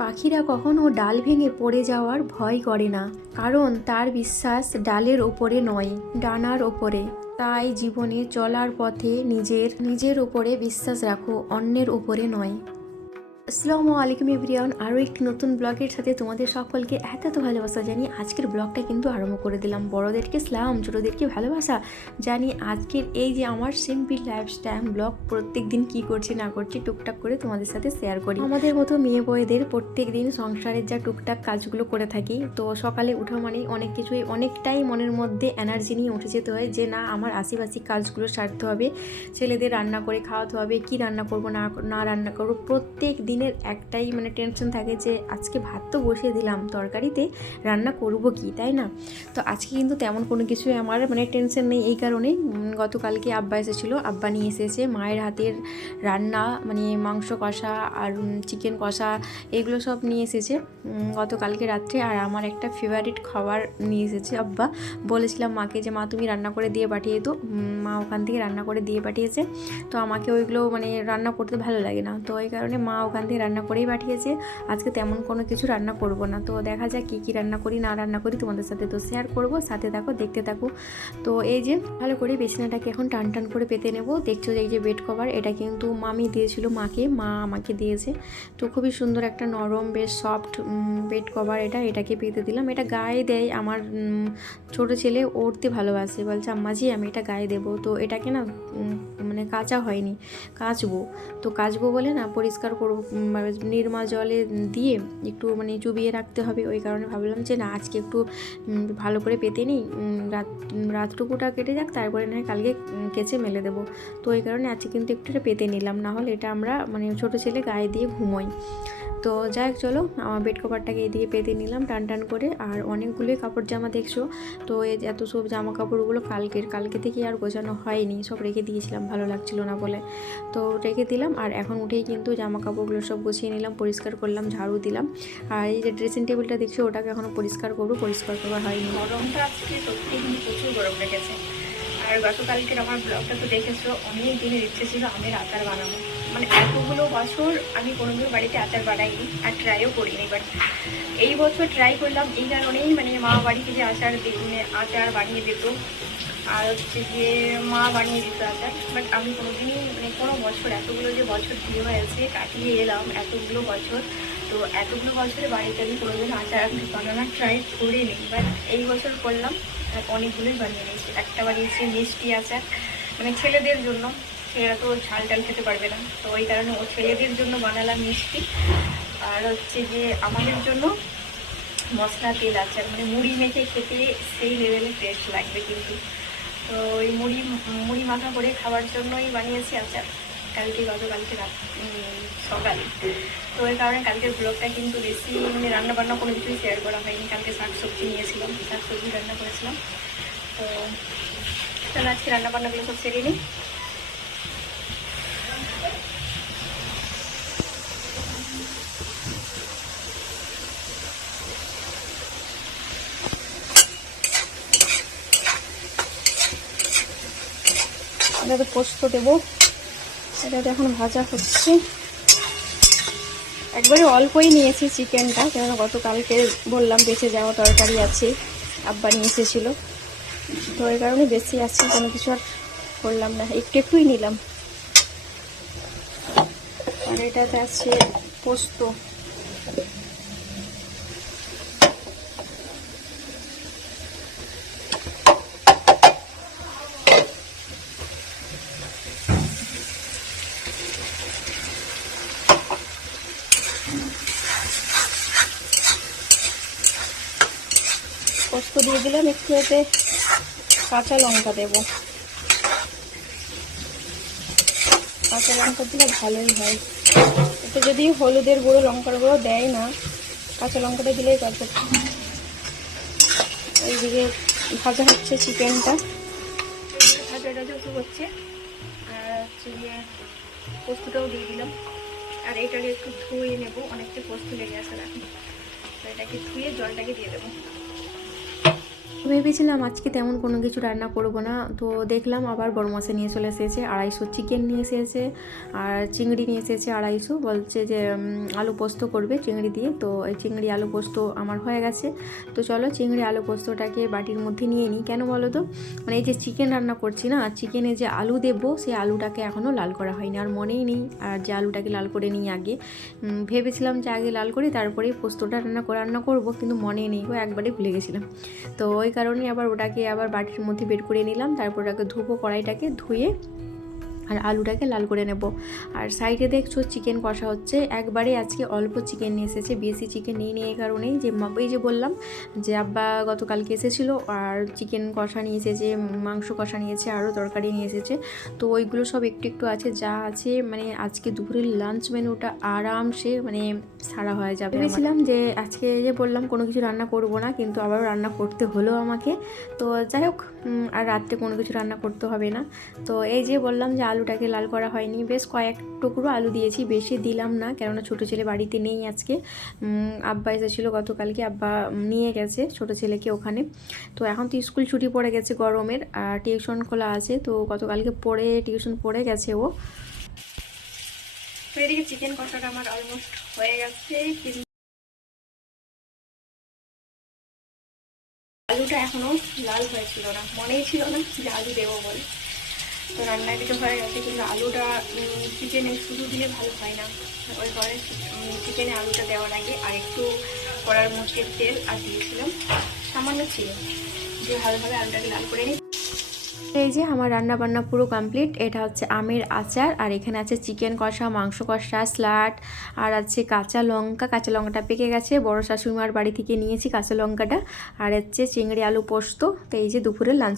পাখিরা কখনো ডাল ভেঙে পড়ে যাওয়ার ভয় করে না, কারণ তার বিশ্বাস ডালের ওপরে নয়, ডানার ওপরে। তাই জীবনে চলার পথে নিজের ওপরে বিশ্বাস রাখো, অন্যের ওপরে নয়। আসসালামু আলাইকুম এভরিওয়ান, আরও একটি নতুন ব্লগের সাথে তোমাদের সকলকে এত ভালোবাসা জানিয়ে আজকের ব্লগটা কিন্তু আরম্ভ করে দিলাম। বড়োদেরকে সালাম, ছোটোদেরকে ভালোবাসা জানি। আজকের এই যে আমার সিম্পল লাইফস্টাইল ব্লগ, প্রত্যেক দিন কী করছি না করছি টুকটাক করে তোমাদের সাথে শেয়ার করি। আমাদের মতো মেয়ে বউদের প্রত্যেক দিন সংসারের যা টুকটাক কাজগুলো করে থাকি, তো সকালে উঠা মানেই অনেক কিছুই অনেকটাই মনের মধ্যে এনার্জি নিয়ে উঠে যেতে হয় যে না, আমার আশিপাশি কাজগুলো সারতে হবে, ছেলেদের রান্না করে খাওয়াতে হবে, কি রান্না করবো না রান্না করবো। প্রত্যেক দিনের একটাই টেনশন থাকে যে আজকে ভাত তো বসিয়ে দিলাম, তরকারিতে রান্না করব কি, তাই না? তো আজকে কিন্তু তেমন কোনো কিছুই আমার টেনশন নেই। এই কারণেই গতকালকে আব্বা এসেছিলো, আব্বা নিয়ে এসেছে মায়ের হাতের রান্না, মাংস কষা আর চিকেন কষা, এগুলো সব নিয়ে এসেছে গতকালকে রাত্রে। আর আমার একটা ফেভারিট খাবার নিয়ে এসেছে আব্বা। বলেছিলাম মাকে যে মা তুমি রান্না করে দিয়ে পাঠিয়ে তো, মা ওখান থেকে রান্না করে দিয়ে পাঠিয়েছে। তো আমাকে ওইগুলো রান্না করতে ভালো লাগে না, তো এই কারণে মা ওখান থেকে রান্না করেই পাঠিয়েছে। আজকে তেমন কোনো কিছু রান্না করব না, তো দেখা যাক কী রান্না করি না রান্না করি তোমাদের সাথে তো শেয়ার করব, সাথে থাকো, দেখতে থাকো। তো এই যে ভালো করে বিছানাটাকে এখন টান করে পেতে নেব। দেখছো যে এই যে বেড কভার, এটা কিন্তু মামি দিয়েছিল মাকে, মা আমাকে দিয়েছে। তো খুবই সুন্দর একটা নরম বেশ সফট বেড কভার, এটাকে পেতে দিলাম। এটা গায়ে দেয় আমার ছোট ছেলে, ওড়তে ভালোবাসে, বলছে আম্মাজি আমি এটা গায়ে দেবো। তো এটাকে না কাচা হয়নি, কাচবো বলে না পরিষ্কার করবো, নির্মা জলে দিয়ে একটু চুবিয়ে রাখতে হবে। ওই কারণে ভাবলাম যে না আজকে একটু ভালো করে পেতে নিই, রাতটুকুটা কেটে যাক, তারপরে না কালকে কেচে মেলে দেবো। তো ওই কারণে আজকে কিন্তু একটু এটা পেতে নিলাম, না হলে এটা আমরা ছোটো ছেলে গায়ে দিয়ে ঘুমোই। তো যাই হোক, চলো আমার বেড কভারটাকে এদিকে পেতে নিলাম টান করে। আর অনেকগুলোই কাপড় জামা দেখছো, তো এই এত সব জামা কাপড়গুলো কালকে থেকে আর গোছানো হয়নি, সব রেখে দিয়েছিলাম ভালো লাগছিল না বলে, তো রেখে দিলাম। আর এখন উঠেই কিন্তু জামা কাপড়গুলো সব গুছিয়ে নিলাম, পরিষ্কার করলাম, ঝাড়ু দিলাম। আর এই যে ড্রেসিং টেবিলটা দেখছো, ওটাকে এখনও পরিষ্কার করবো, পরিষ্কার করা হয়নি। গরমটা আজকে সত্যি কিন্তু প্রচুর গরম লেগেছে। আর গতকালকের আমার ব্লগটা তো দেখেছো, অনেক দিনের ইচ্ছে ছিল আমের আচার বানাবো। এতগুলো বছর আমি কোনোদিন বাড়িতে আচার বানাইনি আর ট্রাইও করিনি, বাট এই বছর ট্রাই করলাম। এই কারণেই মা বাড়িতে যে আচার বানিয়ে দিত, আর হচ্ছে যে মা বানিয়ে দিত আচার, বাট আমি কোনোদিনই কোনো বছর, এতগুলো যে বছর বিয়ে হয়েছে কাটিয়ে এলাম এতগুলো বছর, তো এতগুলো বছরে বাড়িতে আমি কোনোদিন আচার বানানোর ট্রাই করিনি। বাট এই বছর করলাম, অনেকগুলোই বানিয়ে নিয়েছি। একটা বানিয়েছি মিষ্টি আচার, ছেলেদের জন্য, ছেলেরা তো ঝাল টাল খেতে পারবে না, তো ওই কারণে ও ছেলেদের জন্য বানালাম মিষ্টি। আর হচ্ছে যে আমাদের জন্য মশলা তেল আচার, মুড়ি মেখে খেতে সেই লেভেলের টেস্ট লাগবে কিন্তু। তো ওই মুড়ি মাখা করে খাওয়ার জন্যই বানিয়েছি আচার গতকালকে সকালে। তো ওই কারণে কালকের ব্লগটা কিন্তু বেশি রান্না বান্না কোনো কিছুই শেয়ার করা হয়নি। কালকে শাকসবজি নিয়েছিলাম, শাকসবজি রান্না করেছিলাম। তো চলো আজকে রান্নাবান্নাগুলো সব সেরে নিই। এটাতে পোস্ত দেবো, এটাতে এখন ভাজা হচ্ছে। একবারে অল্পই নিয়েছি চিকেনটা, কেন গতকালকে বললাম বেঁচে যাওয়া তরকারি আছে, আব্বা নিয়ে এসেছিলো, তো এই কারণে বেশি আছে, কোনো কিছু আর করলাম না, একটুই নিলাম। আর এটাতে আছে পোস্ত। পোস্ত দিয়ে দিলাম, একটু এতে কাঁচা লঙ্কা দেব, কাঁচা লঙ্কা দিলে ভালোই হয়। এতে যদি হলুদের গুঁড়ো লঙ্কার গুঁড়ো দেয় না, কাঁচা লঙ্কাটা দিলেই পারফেক্ট। এইদিকে ভাজা হচ্ছে চিকেনটা, ভাজাটা যত হচ্ছে, আর হচ্ছে গিয়ে পোস্তটাও দিয়ে দিলাম। আর এটাকে একটু ধুয়ে নেবো, অনেকটা পোস্ত লেগে আসে এখন, তো এটাকে ধুয়ে জলটাকে দিয়ে দেবো। ভেবেছিলাম আজকে তেমন কোনো কিছু রান্না করব না, তো দেখলাম আবার বড়মশাই নিয়ে চলে এসেছে 250 চিকেন নিয়ে এসেছে, আর চিংড়ি নিয়ে এসেছে 250, বলছে যে আলু পোস্ত করবে চিংড়ি দিয়ে। তো এই চিংড়ি আলু পোস্ত আমার হয়ে গেছে। তো চলো চিংড়ি আলু পোস্তটাকে বাটির মধ্যে নিয়ে নিই। কেন বলো তো, মানে এই যে চিকেন রান্না করছি না, চিকেনে যে আলু দেবো সেই আলুটাকে এখনও লাল করা হয়নি, আর মনেই নেই আর যে আলুটাকে লাল করে নিই আগে। ভেবেছিলাম যে আগে লাল করি তারপরেই পোস্তটা রান্না করবো, কিন্তু মনেই নেই, একবারে ভুলে গেছিলাম। তো ওই কারণে আবার ওটাকে আবার বাটির মধ্যে বের করে নিলাম, তারপর ওটাকে ধুবো, কড়াইটাকে ধুয়ে আর আলুটাকে লাল করে নেব। আর সাইডে দেখছো চিকেন কষা হচ্ছে। একবারে আজকে অল্প চিকেন নিয়ে এসেছে, বেশি চিকেন নিয়ে এই কারণেই যে এই যে বললাম যে আব্বা গতকালকে এসেছিলো আর চিকেন কষা নিয়ে এসেছে, মাংস কষা নিয়েছে, আরও তরকারি নিয়ে এসেছে। তো ওইগুলো সব একটু একটু আছে, যা আছে মানে আজকে দুপুরের লাঞ্চ মেনুটা আরামসে মানে সারা হয়ে যাবে। ভেবেছিলাম যে আজকে যে বললাম কোনো কিছু রান্না করব না, কিন্তু আবারও রান্না করতে হলো আমাকে। তো যাই হোক, আর রাত্রে কোনো কিছু রান্না করতে হবে না। তো এই যে বললাম যে আলুটাকে লাল করা হয়নি, বেশ কয়েক টুকরো আলু দিয়েছি, বেশি দিলাম না, কেননা ছোটো ছেলে বাড়িতে নেই আজকে। আব্বা এসেছিলো গতকালকে, আব্বা নিয়ে গেছে ছোটো ছেলেকে ওখানে। তো এখন তো স্কুল ছুটি পড়ে গেছে গরমের, আর টিউশন খোলা আছে, তো গতকালকে টিউশন পড়ে গেছে ও। তো এদিকে চিকেন কষাটা আমার অলমোস্ট হয়ে গেছে, আলুটা এখনো লাল হয়েছিল না, মনেই ছিল না যে আলু দেবো বলে। তো রান্না কিছু হয়ে গেছে, কিন্তু আলুটা চিকেনে শুধু দিলে ভালো হয় না, ওই ঘরে চিকেনে আলুটা দেওয়ার আগে আর একটু কড়ার মধ্যে তেল আর দিয়েছিলাম, সামান্য ছিল, দিয়ে ভালোভাবে আলুটাকে লাল করে নিই। এই যে আমার রান্না বান্না পুরো কমপ্লিট। এটা হচ্ছে আমের আচার, আর এখানে আছে চিকেন কষা, মাংস কষা, স্যালাড, আর আছে কাঁচা লঙ্কাটা পেকে গেছে, বড় শাশুড়িমার বাড়ি থেকে নিয়েছি কাঁচা লঙ্কাটা, আর হচ্ছে চিংড়ি আলু পোস্ত। তো এই যে দুপুরের লাঞ্চ।